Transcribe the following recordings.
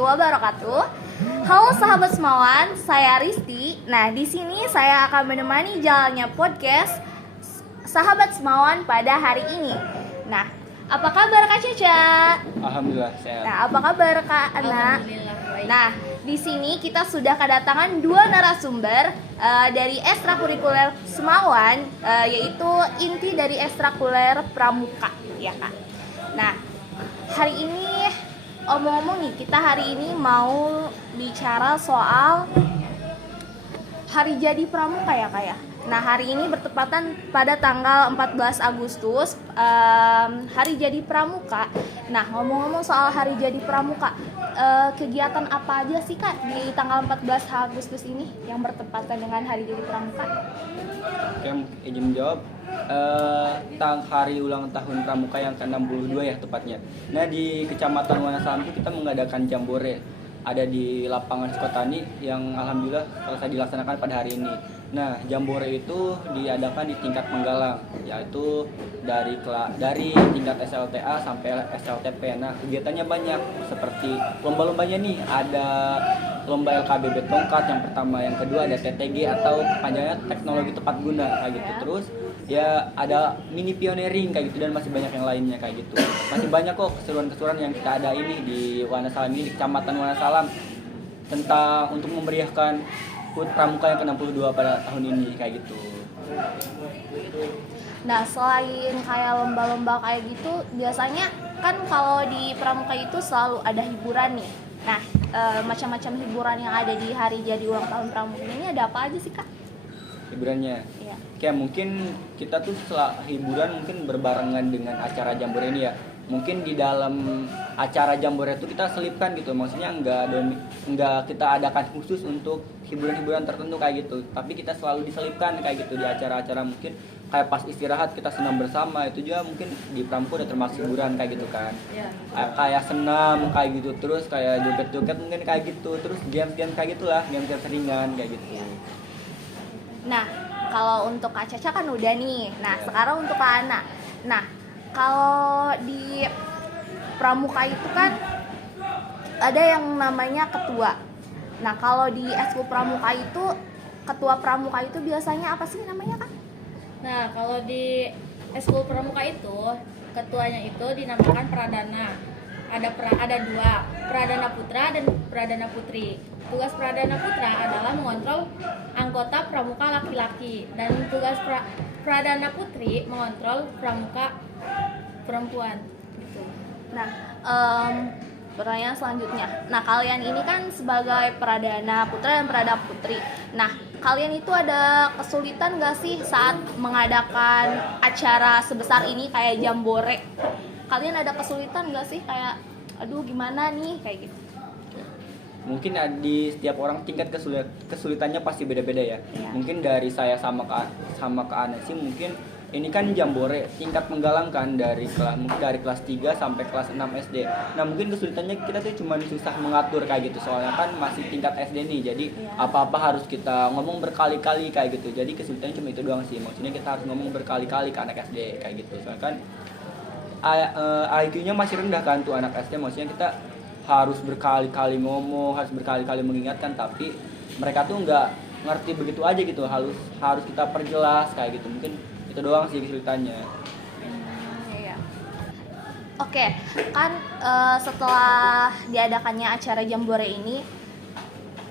wabarakatuh. Halo sahabat Semawan, saya Risti. Nah, di sini saya akan menemani jalannya podcast Sahabat Semawan pada hari ini. Nah, apa kabar Kak Caca? Alhamdulillah sehat. Nah, apa kabar Kak Ana? Alhamdulillah baik. Nah, di sini kita sudah kedatangan dua narasumber dari ekstrakurikuler Semawan, yaitu inti dari ekstrakurikuler Pramuka, ya Kak. Nah, hari ini omong-omong nih, kita hari ini mau bicara soal Hari Jadi Pramuka ya Kak ya. Nah, hari ini bertepatan pada tanggal 14 Agustus, Hari Jadi Pramuka. Nah, ngomong-ngomong soal Hari Jadi Pramuka, kegiatan apa aja sih Kak di tanggal 14 Agustus ini yang bertepatan dengan Hari Jadi Pramuka? Oke, izin menjawab. Hari ulang tahun Pramuka yang ke-62 ya tepatnya. Nah, di Kecamatan Wonosalam itu kita mengadakan jambore. Ada di lapangan Sukotani yang alhamdulillah selesai dilaksanakan pada hari ini. Nah, jambore itu diadakan di tingkat Menggalang, yaitu dari tingkat SLTA sampai SLTP. Nah, kegiatannya banyak seperti lomba-lombanya nih, ada lomba LKBB tongkat yang pertama, yang kedua ada TTG atau panjangnya teknologi tepat guna kayak gitu. Terus ya ada mini pioneering kayak gitu dan masih banyak yang lainnya kayak gitu. Masih banyak kok keseruan-keseruan yang kita ada ini di Wonosalam ini, di Kecamatan Wonosalam, tentang untuk memeriahkan HUT Pramuka yang ke-62 pada tahun ini kayak gitu. Nah, selain kayak lomba-lomba kayak gitu, biasanya kan kalau di Pramuka itu selalu ada hiburan nih. Nah, macam-macam hiburan yang ada di hari jadi ulang tahun Pramuka ini ada apa aja sih Kak? Hiburannya Iya. kayak mungkin kita tuh setelah hiburan mungkin berbarengan dengan acara jambore ini ya. Mungkin di dalam acara jambore itu kita selipkan gitu, maksudnya enggak kita adakan khusus untuk hiburan-hiburan tertentu kayak gitu, tapi kita selalu diselipkan kayak gitu di acara-acara, mungkin kayak pas istirahat kita senam bersama, itu juga mungkin di Pramuka udah termasuk hiburan kayak gitu kan. Kayak senam kayak gitu, terus kayak joget-joget mungkin kayak gitu, terus game-game kayak gitulah, game-game ringan kayak gitu. Nah, kalau untuk Kak Caca kan udah nih. Nah, Ya. sekarang untuk Kak Ana. Nah, kalau di Pramuka itu kan ada yang namanya ketua. Nah, kalau di Eskul Pramuka itu, ketua Pramuka itu biasanya apa sih namanya Kak? Nah, kalau di Eskul Pramuka itu ketuanya itu dinamakan Pradana. Ada dua, Pradana Putra dan Pradana Putri. Tugas Pradana Putra adalah mengontrol anggota Pramuka laki-laki, dan tugas Pradana Putri mengontrol Pramuka perempuan. Gitu. Nah, pertanyaan selanjutnya. Nah, kalian ini kan sebagai Pradana Putra dan Pradana Putri. Nah, kalian itu ada kesulitan gak sih saat mengadakan acara sebesar ini kayak jambore? Kalian ada kesulitan gak sih kayak, aduh gimana nih kayak gitu? Mungkin di setiap orang tingkat kesulitannya pasti beda-beda ya. Iya. Mungkin dari saya sama ke Ana sih, mungkin ini kan jambore tingkat Menggalang kan, dari kelas 3 sampai kelas 6 SD. Nah, mungkin kesulitannya kita tuh cuma susah mengatur kayak gitu, soalnya kan masih tingkat SD nih. Jadi apa-apa harus kita ngomong berkali-kali kayak gitu. Jadi kesulitannya cuma itu doang sih. Maksudnya kita harus ngomong berkali-kali ke anak SD kayak gitu. Soalnya kan IQ-nya masih rendah kan tuh anak SD, maksudnya kita harus berkali-kali ngomong, harus berkali-kali mengingatkan, tapi mereka tuh nggak ngerti begitu aja gitu, harus kita perjelas kayak gitu. Mungkin itu doang sih kesulitannya. Iya. Oke, kan setelah diadakannya acara jambore ini,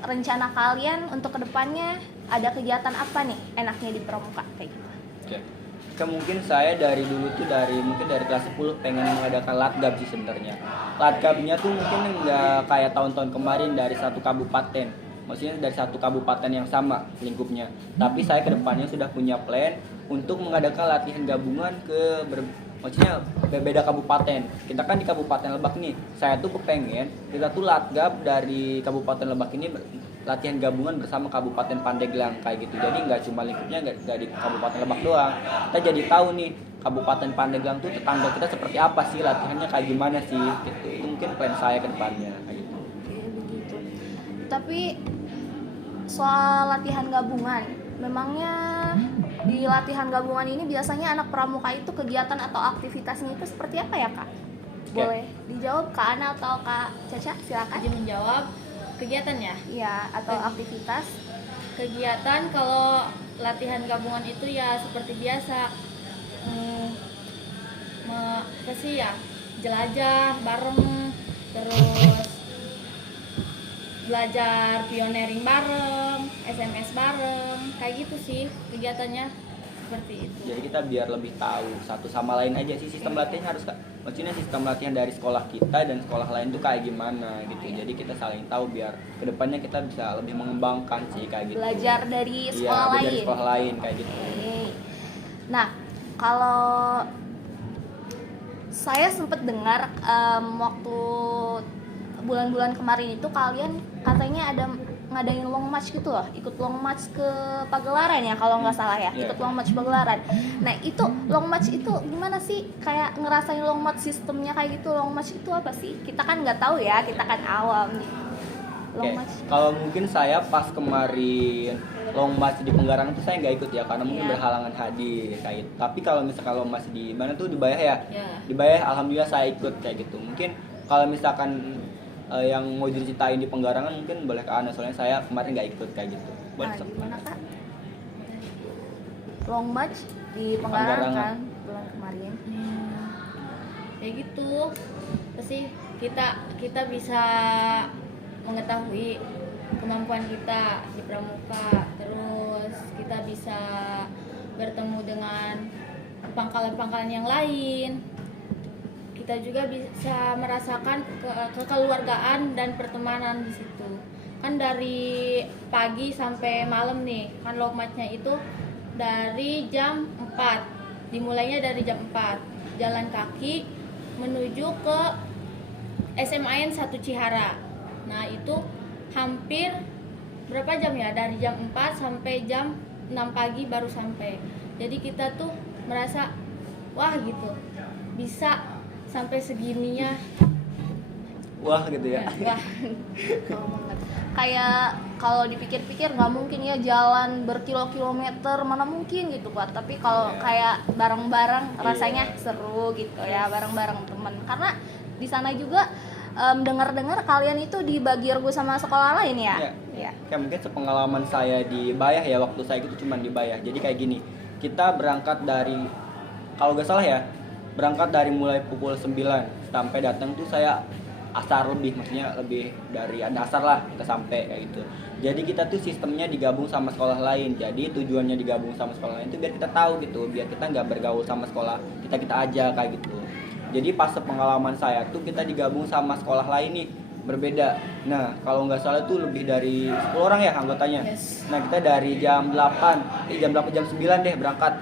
rencana kalian untuk kedepannya ada kegiatan apa nih enaknya di Pramuka kayak gitu? Oke. Mungkin saya dari dulu tuh mungkin dari kelas 10 pengen mengadakan latgab sih sebenarnya. Latgabnya tuh mungkin nggak kayak tahun-tahun kemarin dari satu kabupaten, maksudnya dari satu kabupaten yang sama lingkupnya. Tapi saya kedepannya sudah punya plan untuk mengadakan latihan gabungan maksudnya berbeda kabupaten. Kita kan di Kabupaten Lebak nih. Saya tuh kepengen kita tuh latgab dari Kabupaten Lebak ini latihan gabungan bersama Kabupaten Pandeglang kayak gitu. Jadi nggak cuma lingkupnya nggak di Kabupaten Lebak doang. Kita jadi tahu nih Kabupaten Pandeglang tuh tetangga kita seperti apa sih, latihannya kayak gimana sih gitu. Itu mungkin plan saya ke depannya kayak gitu. Oke, begitu. Tapi soal latihan gabungan, memangnya di latihan gabungan ini biasanya anak pramuka itu kegiatan atau aktivitasnya itu seperti apa ya Kak? Boleh dijawab Kak Ana atau Kak Caca, silakan. Izin menjawab. Kegiatan ya? Iya, atau aktivitas. Kegiatan kalau latihan gabungan itu ya seperti biasa, apa sih ya, jelajah bareng, terus belajar pioneering bareng, SMS bareng, kayak gitu sih kegiatannya, seperti itu. Jadi kita biar lebih tahu satu sama lain aja sih, sistem latihan harus, maksudnya sistem latihan dari sekolah kita dan sekolah lain tuh kayak gimana gitu. Jadi kita saling tahu biar kedepannya kita bisa lebih mengembangkan sih kayak gitu. Belajar dari Iya, sekolah belajar lain. dari sekolah lain kayak gitu. Oke. Nah, kalau saya sempat dengar waktu bulan-bulan kemarin itu kalian katanya ada ngadain long march gitu loh, ikut long march ke Pagelaran ya kalau nggak salah ya, Iya. ikut long march Pagelaran. Nah itu long march itu gimana sih, kayak ngerasain long march sistemnya kayak gitu, long march itu apa sih? Kita kan nggak tahu ya, kita kan awam nih. Long Oke, march. kalau mungkin saya pas kemarin long march di Penggarang tuh saya nggak ikut ya karena mungkin Iya. berhalangan hadir kayak gitu. Tapi kalau misalkan long march di mana tuh di Bayah ya, Ya. di Bayah alhamdulillah saya ikut kayak gitu. Mungkin kalau misalkan yang mau diceritain di Penggarangan mungkin boleh ke Ana, soalnya saya kemarin nggak ikut kayak gitu. Boleh Nah, sok. gimana Kak? Long march di Penggarang Penggarangan. kan bulan kemarin. Kayak gitu. Terus sih kita bisa mengetahui kemampuan kita di pramuka, terus kita bisa bertemu dengan pangkalan-pangkalan yang lain. Kita juga bisa merasakan kekeluargaan dan pertemanan di situ. Kan dari pagi sampai malam nih, kan long march-nya itu dari jam 4. Dimulainya dari jam 4. Jalan kaki menuju ke SMAN 1 Cihara. Nah, itu hampir berapa jam ya? Dari jam 4 sampai jam 6 pagi baru sampai. Jadi kita tuh merasa wah gitu. Bisa sampai segininya. Wah gitu ya. Wah. Kalau banget. Kayak kalau dipikir-pikir nggak mungkin ya jalan berkilo-kilometer, mana mungkin gitu Pak. Tapi kalau Iya. kayak bareng-bareng rasanya Iya. seru gitu ya, bareng-bareng temen. Karena di sana juga dengar-dengar kalian itu dibagi regu sama sekolah lain ya? Iya. Iya. Kayak mungkin sepengalaman saya di Bayah ya, waktu saya itu cuma di Bayah. Jadi kayak gini, kita berangkat dari, kalau nggak salah ya, berangkat dari mulai pukul 9 sampai datang tuh saya asar lebih, maksudnya lebih dari ada asar lah kita sampai kayak gitu. Jadi kita tuh sistemnya digabung sama sekolah lain. Jadi tujuannya digabung sama sekolah lain itu biar kita tahu gitu, biar kita nggak bergaul sama sekolah kita aja kayak gitu. Jadi pas pengalaman saya tuh kita digabung sama sekolah lain nih, berbeda. Nah kalau nggak salah tuh lebih dari 10 orang ya anggotanya. Yes. Nah kita dari jam 8, jam 9 deh berangkat.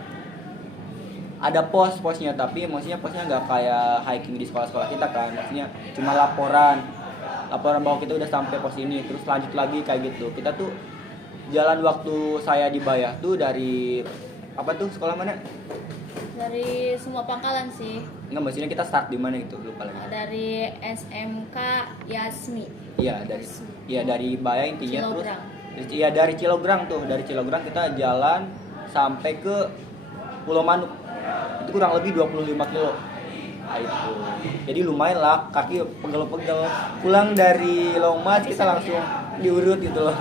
Ada posnya, tapi maksudnya posnya nggak kayak hiking di sekolah-sekolah kita kan, maksudnya cuma laporan bahwa kita udah sampai pos ini, terus lanjut lagi kayak gitu. Kita tuh jalan waktu saya di Bayah tuh dari apa tuh, sekolah mana? Dari semua pangkalan sih. Enggak, maksudnya kita start di mana gitu, lupa lagi. Dari SMK Yasmi. Iya dari Bayah intinya. Cilograng. Terus iya dari Cilograng kita jalan sampai ke Pulau Manuk. Itu kurang lebih 25 kilo. Nah, itu. Jadi lumayan lah, kaki pegel-pegel. Pulang dari long march kita langsung diurut gitu loh.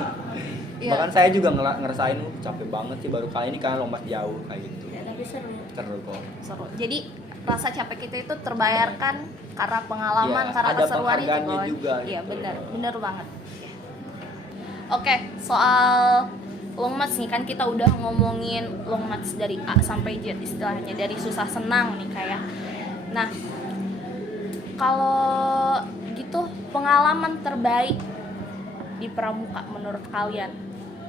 Iya. Bahkan saya juga ngerasain capek banget sih baru kali ini karena long march jauh kayak gitu. Ya, tapi seru. Seru kok. Seru. Jadi rasa capek kita itu terbayarkan karena pengalaman, Iya, karena ada keseruan itu penghargaannya Boy. juga, Iya gitu. benar banget. Oke, soal long march nih, kan kita udah ngomongin long march dari A sampai Z istilahnya, dari susah senang nih kayak. Nah, kalau gitu pengalaman terbaik di pramuka menurut kalian,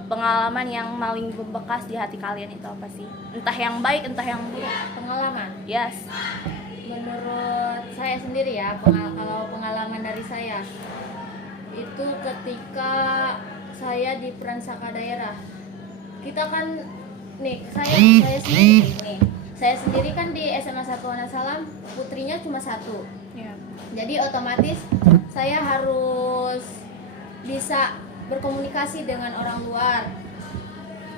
pengalaman yang paling membekas di hati kalian itu apa sih? Entah yang baik, entah yang buruk. Pengalaman. Yes. Menurut saya sendiri ya, kalau pengalaman dari saya itu ketika saya di Pransaka daerah. Kita kan nih, saya sendiri kan di SMA 1 Wonosalam, putrinya cuma 1. Iya. Jadi otomatis saya harus bisa berkomunikasi dengan orang luar.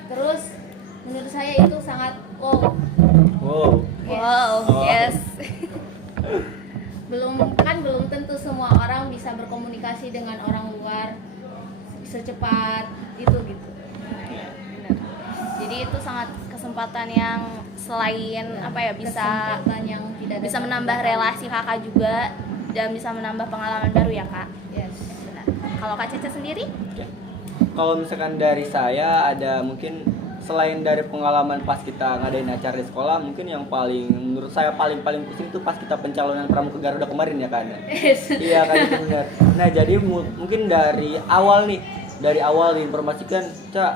Terus menurut saya itu sangat wow. Wow. Wow, Oh. yes. Belum secepat itu gitu. Benar. Jadi itu sangat kesempatan yang selain apa ya, bisa Kesempatan yang tidak bisa dapat menambah didapat. relasi kakak juga dan bisa menambah pengalaman baru ya kak. Yes. Benar. Kalau kak Cece sendiri? Ya. Kalau misalkan dari saya ada mungkin selain dari pengalaman pas kita ngadain acara di sekolah, mungkin yang paling menurut saya paling pusing itu pas kita pencalonan Pramuka Garuda kemarin ya kan. Yes. Iya kan itu benar. Nah jadi mungkin dari awal diinformasikan, Cak,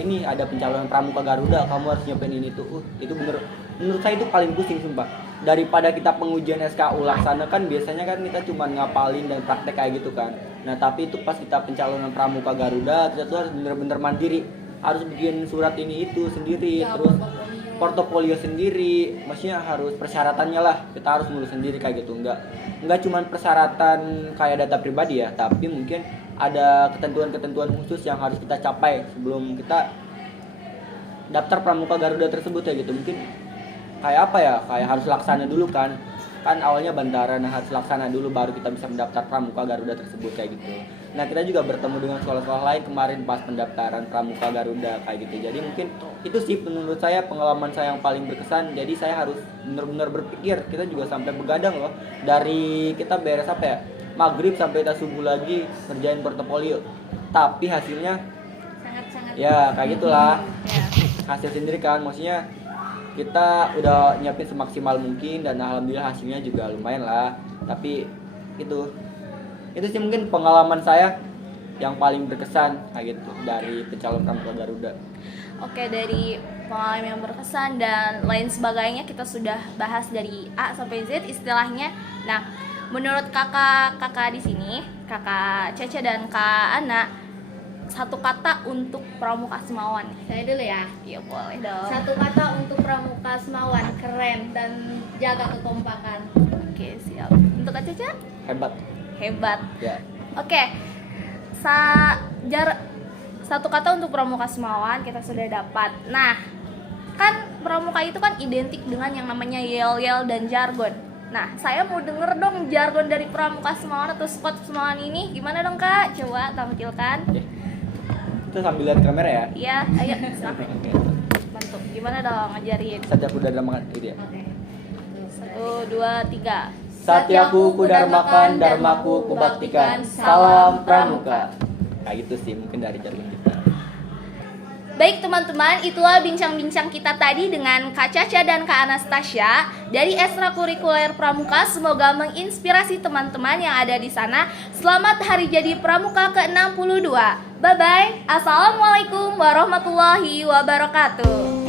ini ada pencalonan Pramuka Garuda, kamu harus nyiapin ini tuh. Itu bener, menurut saya itu paling pusing sumpah. Daripada kita pengujian SKU laksana kan biasanya kan kita cuma ngapalin dan praktek kayak gitu kan. Nah tapi itu pas kita pencalonan Pramuka Garuda, kita tuh harus bener-bener mandiri, harus bikin surat ini itu sendiri, Ya, terus portofolio. portofolio sendiri, maksudnya harus persyaratannya lah kita harus ngurus sendiri kayak gitu. Enggak cuma persyaratan kayak data pribadi ya, tapi mungkin ada ketentuan-ketentuan khusus yang harus kita capai sebelum kita daftar Pramuka Garuda tersebut ya gitu. Mungkin kayak apa ya, kayak harus laksana dulu kan awalnya Bantara, nah harus laksana dulu baru kita bisa mendaftar Pramuka Garuda tersebut kayak gitu. Nah kita juga bertemu dengan sekolah-sekolah lain kemarin pas pendaftaran Pramuka Garuda kayak gitu. Jadi mungkin itu sih menurut saya pengalaman saya yang paling berkesan. Jadi saya harus benar-benar berpikir, kita juga sampai begadang loh, dari kita beres apa ya, maghrib sampai kita subuh lagi ngerjain portofolio, tapi hasilnya Sangat-sangat ya kayak gitulah. Ya. Hasil sendiri kan, maksudnya kita udah nyiapin semaksimal mungkin dan alhamdulillah hasilnya juga lumayan lah. Tapi itu sih mungkin pengalaman saya yang paling berkesan kayak gitu dari pencalon Pramuka Garuda. Oke, dari pengalaman yang berkesan dan lain sebagainya kita sudah bahas dari A sampai Z istilahnya. Nah, menurut kakak di sini, kakak Cece dan Kak Ana, satu kata untuk Pramuka Semawan. Saya dulu ya. Iya boleh dong. Satu kata untuk Pramuka Semawan, keren dan jaga kekompakan. Oke siap. Untuk Kak Cece? Hebat Hebat. ya. Oke, satu kata untuk Pramuka Semawan kita sudah dapat. Nah, kan Pramuka itu kan identik dengan yang namanya yel-yel dan jargon. Nah, saya mau denger dong jargon dari Pramuka Semawan atau squad Semawan ini. Gimana dong Kak? Coba tampilkan. Oke. Itu sambil lihat kamera ya. Iya, ayo silakan. Bantu. Gimana dong ngajarin? Saja kuda dramakan gitu ya. Oke. 1, 2, 3. Satyaku kudarmakan, dharmaku kubaktikan, salam Pramuka. Kayak gitu sih mungkin dari jargon kita. Baik teman-teman, itulah bincang-bincang kita tadi dengan Kak Caca dan Kak Anastasia dari Ekstrakurikuler Pramuka. Semoga menginspirasi teman-teman yang ada di sana. Selamat Hari Jadi Pramuka ke-62. Bye-bye. Assalamualaikum warahmatullahi wabarakatuh.